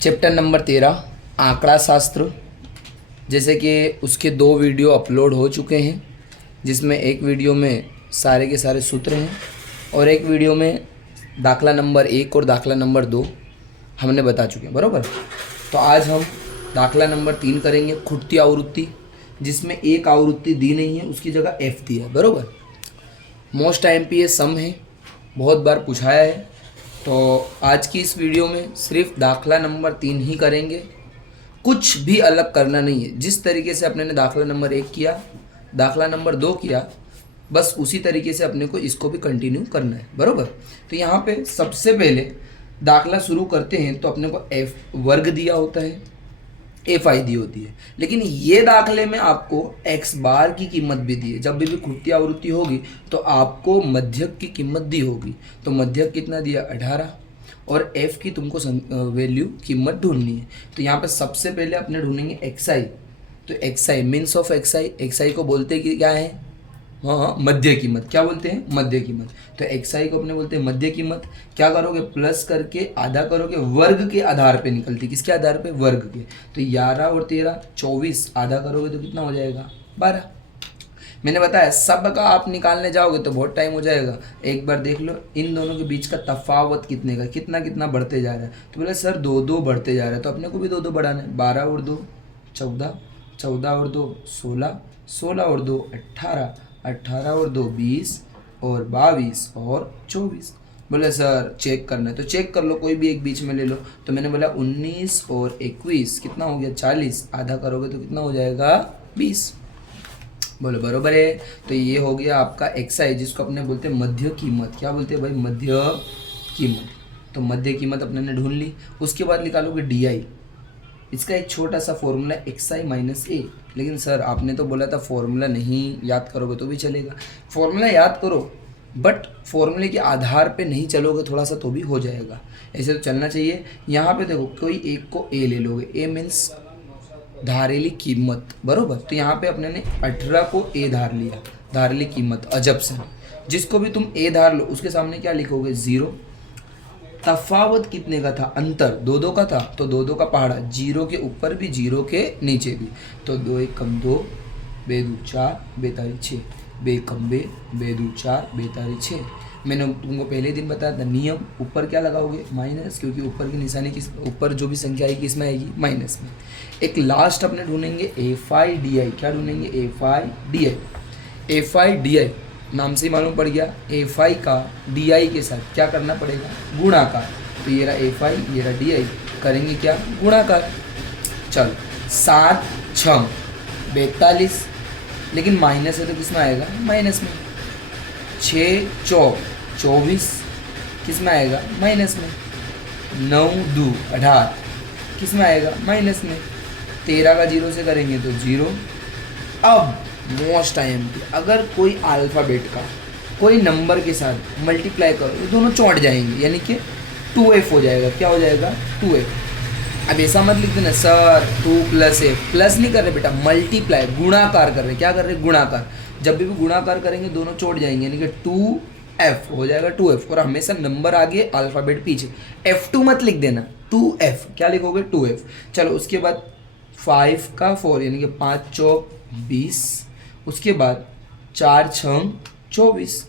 Chapter number 13 आंकड़ा शास्त्र। जैसे कि उसके 2 वीडियो अपलोड हो चुके हैं, जिसमें एक वीडियो में सारे के सारे सूत्र हैं और एक वीडियो में दाखला नंबर 1 और दाखला नंबर 2 हमने बता चुके हैं, बराबर। तो आज हम दाखला नंबर 3 करेंगे, खुटती आवृत्ति, जिसमें एक आवृत्ति दी नहीं है, उसकी जगह एफ दिया है, बराबर। मोस्ट IMPA सम है, बहुत बार पूछाया है। तो आज की इस वीडियो में सिर्फ दाखला नंबर 3 ही करेंगे, कुछ भी अलग करना नहीं है। जिस तरीके से अपने ने दाखला नंबर 1 किया, दाखला नंबर 2 किया, बस उसी तरीके से अपने को इसको भी कंटिन्यू करना है, बराबर। तो यहाँ पे सबसे पहले दाखला शुरू करते हैं तो अपने को एफ वर्ग दिया होता है, एफ आई दी होती है, लेकिन ये दाखले में आपको एक्स बार की कीमत भी दी है। जब भी खुटती आवृत्ति होगी तो आपको मध्यक की कीमत दी होगी। तो मध्यक कितना दिया, 18, और एफ की तुमको वैल्यू कीमत ढूंढनी है। तो यहाँ पे सबसे पहले अपने ढूंढेंगे एक्स आई। तो X I means of X I को बोलते हैं कि क्या है, हाँ मध्य कीमत। क्या बोलते हैं, मध्य कीमत। तो एक्स आई को अपने बोलते हैं मध्य कीमत। क्या करोगे, प्लस करके आधा करोगे, वर्ग के आधार पे निकलती, किसके आधार पे, वर्ग के। तो 11 और 13 24, आधा करोगे तो कितना हो जाएगा, 12। मैंने बताया सब का आप निकालने जाओगे तो बहुत टाइम हो जाएगा। एक बार देख लो इन दोनों के बीच का तफावत कितने का, कितना कितना बढ़ते जा रहा है। तो बोले सर 2-2 बढ़ते जा रहा है, तो अपने को भी 2-2 बढ़ाना है। 12 और 2 14, 14 और 2 16, 16 और 2 18, 18 और 2 20, और 22 और 24। बोले सर चेक करना है, तो चेक कर लो, कोई भी एक बीच में ले लो। तो मैंने बोला 19 और 21 कितना हो गया, 40, आधा करोगे तो कितना हो जाएगा, 20। बोलो बरोबर है। तो ये हो गया आपका एक्स आई, जिसको अपने बोलते हैं मध्य कीमत। क्या बोलते हैं भाई, मध्य कीमत। तो मध्य कीमत अपने ने ढूंढ ली। उसके बाद निकालोगे डी आई। इसका एक छोटा सा फॉर्मूला एक्स आई माइनस ए। लेकिन सर आपने तो बोला था फॉर्मूला नहीं याद करोगे तो भी चलेगा। फॉर्मूला याद करो, बट फॉर्मूले के आधार पे नहीं चलोगे थोड़ा सा तो भी हो जाएगा, ऐसे तो चलना चाहिए। यहाँ पे देखो कोई एक को ए ले लोगे, ए मीन्स धारेली कीमत, बरोबर। तो यहाँ पे अपने ने 18 को ए धार लिया, धारेली कीमत अजब से। जिसको भी तुम ए धार लो उसके सामने क्या लिखोगे, 0। तफावत कितने का था, अंतर 2-2 का था, तो 2-2 का पहाड़ा, 0 के ऊपर भी 0 के नीचे भी। तो 2 1 कम 2, 2 2 4, 2 तारी 6, 2 कम 2, 2 2 4, 2 तारी 6। मैंने तुमको पहले दिन बताया था नियम, ऊपर क्या लगाओगे, माइनस, क्योंकि ऊपर की निशानी किस, ऊपर जो भी संख्या आएगी किसमें आएगी, माइनस में। एक लास्ट अपने ढूंढेंगे एफ आई डी आई। क्या ढूंढेंगे, F I D I. F I D I नाम से ही मालूम पड़ गया, एफ आई का डी आई के साथ क्या करना पड़ेगा, गुणाकार। तो ये रहा एफ आई, ये रहा डी आई, करेंगे क्या, गुणाकार। चलो 7 6 42, लेकिन माइनस है तो किस में आएगा, माइनस में। 6 चौक 24, किस में आएगा, माइनस में। 9 2 18, किस में आएगा, माइनस में। 13 का 0 से करेंगे तो 0। अब मोस्ट IMP, अगर कोई अल्फ़ाबेट का कोई नंबर के साथ मल्टीप्लाई करो ये दोनों चौंट जाएंगे, यानी कि 2f हो जाएगा। क्या हो जाएगा, 2f। अब ऐसा मत लिख देना सर 2 + f, प्लस नहीं कर रहे बेटा, मल्टीप्लाई, गुणाकार कर रहे। क्या कर रहे, गुणाकार। जब भी गुणाकार करेंगे दोनों चौंट जाएंगे, यानी कि 2f हो जाएगा, 2f। और हमेशा नंबर आगे अल्फ़ाबेट पीछे, F2 मत लिख देना, 2f। क्या लिखोगे, 2f। चलो उसके बाद 5 का 4, यानी कि 5 चौक 20, उसके बाद 4 6 24।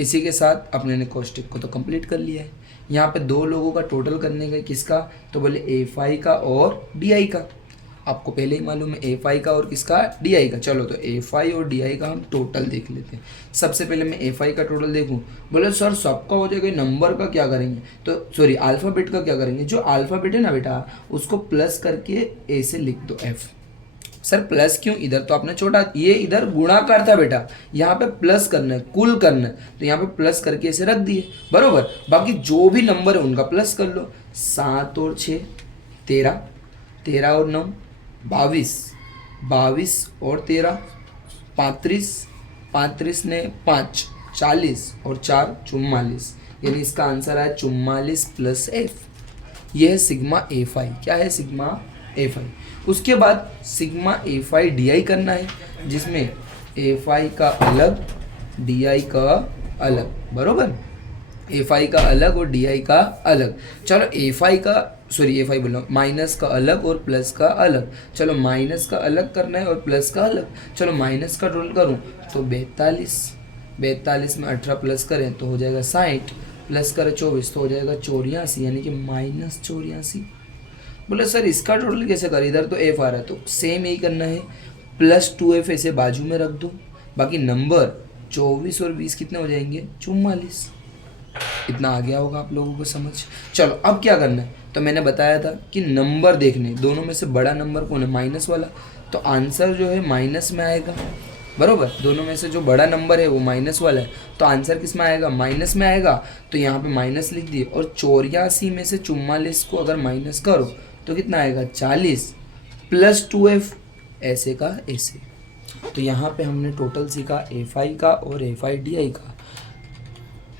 इसी के साथ अपने ने कोष्टक को तो कंप्लीट कर लिया है। यहाँ पे 2 लोगों का टोटल करने का, किसका, तो बोले एफ आई का और डी आई का। आपको पहले ही मालूम है एफ आई का और किसका, डी आई का। चलो तो एफ आई और डी आई का हम टोटल देख लेते हैं। सबसे पहले मैं एफ आई का टोटल देखूँ। बोले सर सबका हो जाएगा, नंबर का क्या करेंगे, तो सॉरी अल्फ़ाबेट का क्या करेंगे। जो अल्फ़ाबेट है ना बेटा, उसको प्लस करके ए से लिख दो, एफ। सर प्लस क्यों, इधर तो आपने छोटा, ये इधर गुणाकार था बेटा, यहाँ पे प्लस करना है, कुल करना है, तो यहाँ पे प्लस करके इसे रख दिए, बरोबर। बाकी जो भी नंबर है उनका प्लस कर लो। 7 और 6 13, 13 और 9 22, 22 और 13 35, 35 ने 5 40, और 4 44, यानी इसका आंसर है 44 + f। यह है सिग्मा एफ आई। क्या है, सिग्मा एफ आई। उसके बाद sigma F I D I करना है, जिसमें एफ आई का अलग, डी आई का अलग, बरोबर। एफ आई का अलग और डी आई का अलग। चलो एफ आई का एफ आई बोल रहा हूँ, माइनस का अलग और प्लस का अलग। चलो माइनस का अलग करना है और प्लस का अलग। चलो माइनस का रोल करूँ तो 42, 42 में 18 प्लस करें तो हो जाएगा 60, प्लस करें 24 तो हो जाएगा 84, यानी कि -84। बोले सर इसका टोटल कैसे कर, इधर तो एफ आ रहा है, तो सेम यही करना है, +2f ऐसे बाजू में रख दो, बाकी नंबर 24 और 20 कितने हो जाएंगे, 44। इतना आ गया होगा आप लोगों को समझ। चलो अब क्या करना है, तो मैंने बताया था कि नंबर देखने, दोनों में से बड़ा नंबर कौन है, माइनस वाला, तो आंसर जो है माइनस में आएगा, बरोबर। दोनों में से जो बड़ा नंबर है वो माइनस वाला है, तो आंसर किस में आएगा, माइनस में आएगा। तो यहाँ पे माइनस लिख दिए, और 84 में से 44 को अगर माइनस करो तो कितना आएगा, 40 +2f, ऐसे का ऐसे। तो यहाँ पे हमने टोटल सीखा एफ आई का और एफ आई डी आई का।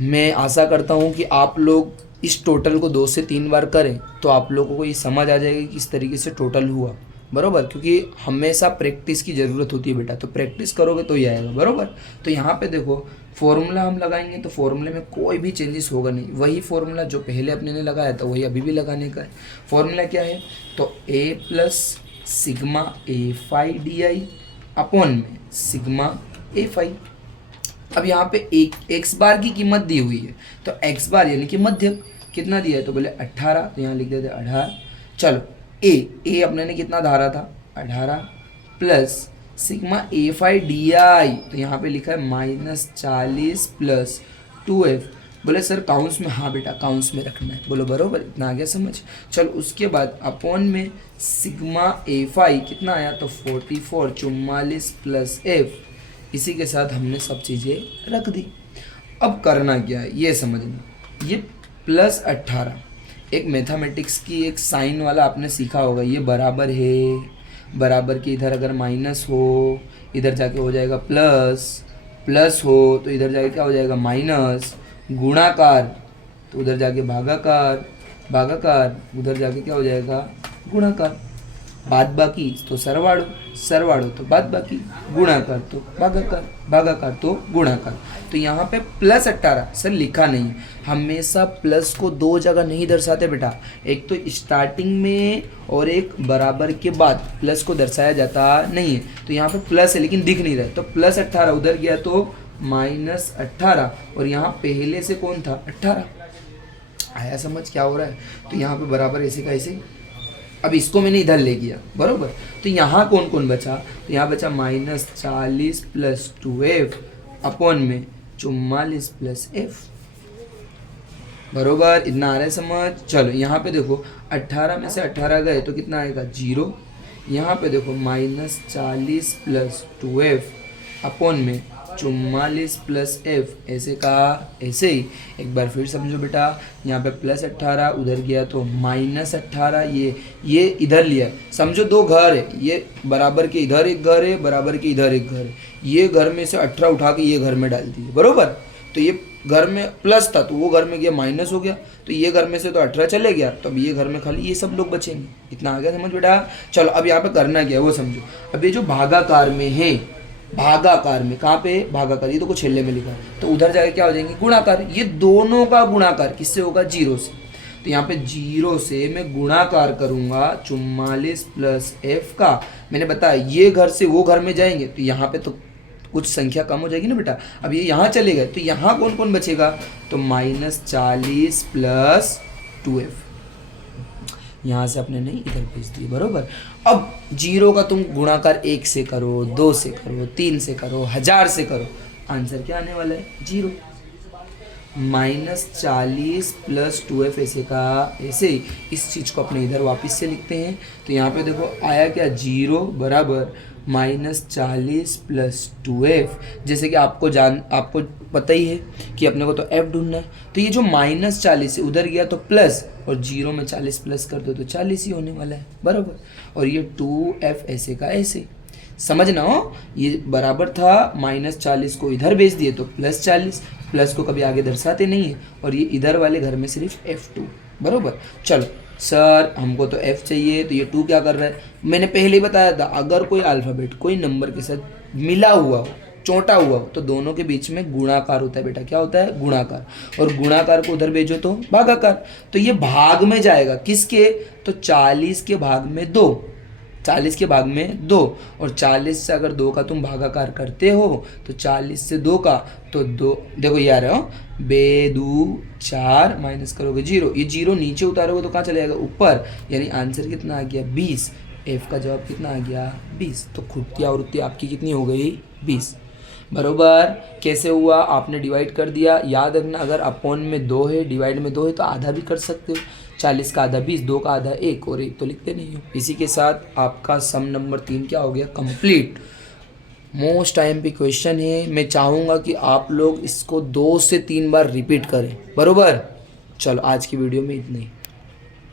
मैं आशा करता हूँ कि आप लोग इस टोटल को 2 से 3 बार करें तो आप लोगों को ये समझ आ जाएगा कि किस तरीके से टोटल हुआ, बरोबर। क्योंकि हमेशा प्रैक्टिस की ज़रूरत होती है बेटा, तो प्रैक्टिस करोगे तो ही आएगा, बरोबर। तो यहाँ पे देखो फॉर्मूला हम लगाएंगे तो फॉर्मूले में कोई भी चेंजेस होगा नहीं, वही फॉर्मूला जो पहले अपने ने लगाया था वही अभी भी लगाने का है। फॉर्मूला क्या है, तो a + सिग्मा A∅DI अपॉन में सिग्मा A∅। अब यहाँ पे एक एक्स बार की कीमत दी हुई है, तो एक्स बार यानी कि मध्यक कितना दिया है, तो बोले 18, तो यहाँ लिख देते 18। चलो ए अपने ने कितना धारा था, 18 प्लस सिग्मा A∅DI, तो यहाँ पे लिखा है -40 + 2f। बोले सर काउंस में, हाँ बेटा काउंस में रखना है, बोलो बरोबर, इतना आ गया समझ। चलो उसके बाद अपॉन में सिग्मा A∅ कितना आया, तो 44 44 + f। इसी के साथ हमने सब चीज़ें रख दी। अब करना क्या है ये समझना, ये +18, एक मैथमेटिक्स की एक साइन वाला आपने सीखा होगा, ये बराबर है, बराबर के इधर अगर माइनस हो इधर जाके हो जाएगा प्लस, प्लस हो तो इधर जाके क्या हो जाएगा माइनस, गुणाकार तो उधर जाके भागाकार, भागाकार उधर जाके क्या हो जाएगा गुणाकार, बाद बाकी तो सरवाड़ो, सरवाड़ो तो बाद बाकी, गुणाकार तो भागाकार, भागाकार तो गुणाकार। तो यहाँ पे +18 सर लिखा नहीं, हमेशा प्लस को 2 जगह नहीं दर्शाते बेटा, एक तो स्टार्टिंग में और एक बराबर के बाद प्लस को दर्शाया जाता नहीं है। तो यहाँ पे प्लस है लेकिन दिख नहीं रहा है, तो +18 उधर गया तो -18, और यहाँ पहले से कौन था 18। आया समझ क्या हो रहा है। तो यहाँ पे बराबर ऐसे का ऐसे, अब इसको मैंने इधर ले गया, बरोबर। तो यहाँ कौन कौन बचा, तो यहाँ बचा -40 + 2f अपॉन में 44 + f, बरोबर। इतना आ रहा है समझ। चलो यहाँ पे देखो 18 में से 18 गए तो कितना आएगा 0। यहाँ पे देखो -40 + 2f अपॉन में 44 + f, ऐसे का ऐसे ही। एक बार फिर समझो बेटा, यहाँ पे +18 उधर गया तो -18, ये इधर लिया, समझो 2 घर है, ये बराबर के इधर एक घर है, बराबर के इधर एक घर है, ये घर में से 18 उठा के ये घर में डाल दिए, बरोबर। तो ये घर में प्लस था तो वो घर में गया माइनस हो गया, तो ये घर में से तो 18 चले गया, तो अब ये घर में खाली ये सब लोग बचेंगे। इतना आ गया समझ बेटा। चलो अब यहाँ पे करना क्या है वो समझो। अब ये जो भागाकार में है, भागाकार में कहाँ पे भागाकार, ये तो कुछ छेले में लिखा है, तो उधर जाके क्या हो जाएंगे गुणाकार, ये दोनों का गुणाकार किससे होगा 0 से। तो यहाँ पे 0 से मैं गुणाकार करूँगा 44 + f का, मैंने बताया ये घर से वो घर में जाएंगे तो यहाँ पे तो कुछ संख्या कम हो जाएगी ना बेटा। अब ये यहाँ चले गए तो यहाँ कौन कौन बचेगा, तो -40 + 2f, यहाँ से अपने नहीं इधर भेज दिए, बरोबर। अब 0 का तुम गुणाकार 1 से करो, 2 से करो, 3 से करो, 1000 से करो, आंसर क्या आने वाला है 0। -40 + 2f ऐसे का ऐसे ही, इस चीज़ को अपने इधर वापस से लिखते हैं। तो यहाँ पे देखो आया क्या 0 बराबर -40 + 2f। जैसे कि आपको पता ही है कि अपने को तो f ढूंढना है, तो ये जो -40 से उधर गया तो प्लस, और 0 में 40 प्लस कर दो तो 40 ही होने वाला है, बराबर। और ये 2f ऐसे का ऐसे, समझना हो, ये बराबर था -40 को इधर भेज दिए तो +40, प्लस को कभी आगे दर्शाते नहीं है, और ये इधर वाले घर में सिर्फ f2, बराबर। चलो सर हमको तो f चाहिए, तो ये 2 क्या कर रहा है, मैंने पहले ही बताया था अगर कोई अल्फ़ाबेट कोई नंबर के साथ मिला हुआ हो छोटा हुआ हो तो दोनों के बीच में गुणाकार होता है बेटा। क्या होता है? गुणाकार। और गुणाकार को उधर भेजो तो भागाकार। तो ये भाग में जाएगा किसके? तो 40 के भाग में 2, 40 के भाग में 2, और 40 से अगर 2 का तुम भागाकार करते हो तो 40 से 2 का तो 2, देखो ये आ रहा हो 2 4 माइनस करोगे 0, ये 0 नीचे उतारोगे तो कहाँ चले जाएगा? ऊपर। यानी आंसर कितना आ गया? 20। एफ का जवाब कितना आ गया? 20। तो खुद की आवृत्ति आपकी कितनी हो गई? 20। बरोबर। कैसे हुआ? आपने डिवाइड कर दिया। याद रखना अगर अपॉन में 2 है, डिवाइड में 2 है तो आधा भी कर सकते हो। 40 का आधा 20, 2 का आधा 1, और 1 तो लिखते नहीं हो। इसी के साथ आपका सम नंबर 3 क्या हो गया? कंप्लीट। मोस्ट टाइम पे क्वेश्चन है, मैं चाहूँगा कि आप लोग इसको 2 से 3 बार रिपीट करें। बरोबर। चलो आज की वीडियो में इतना ही।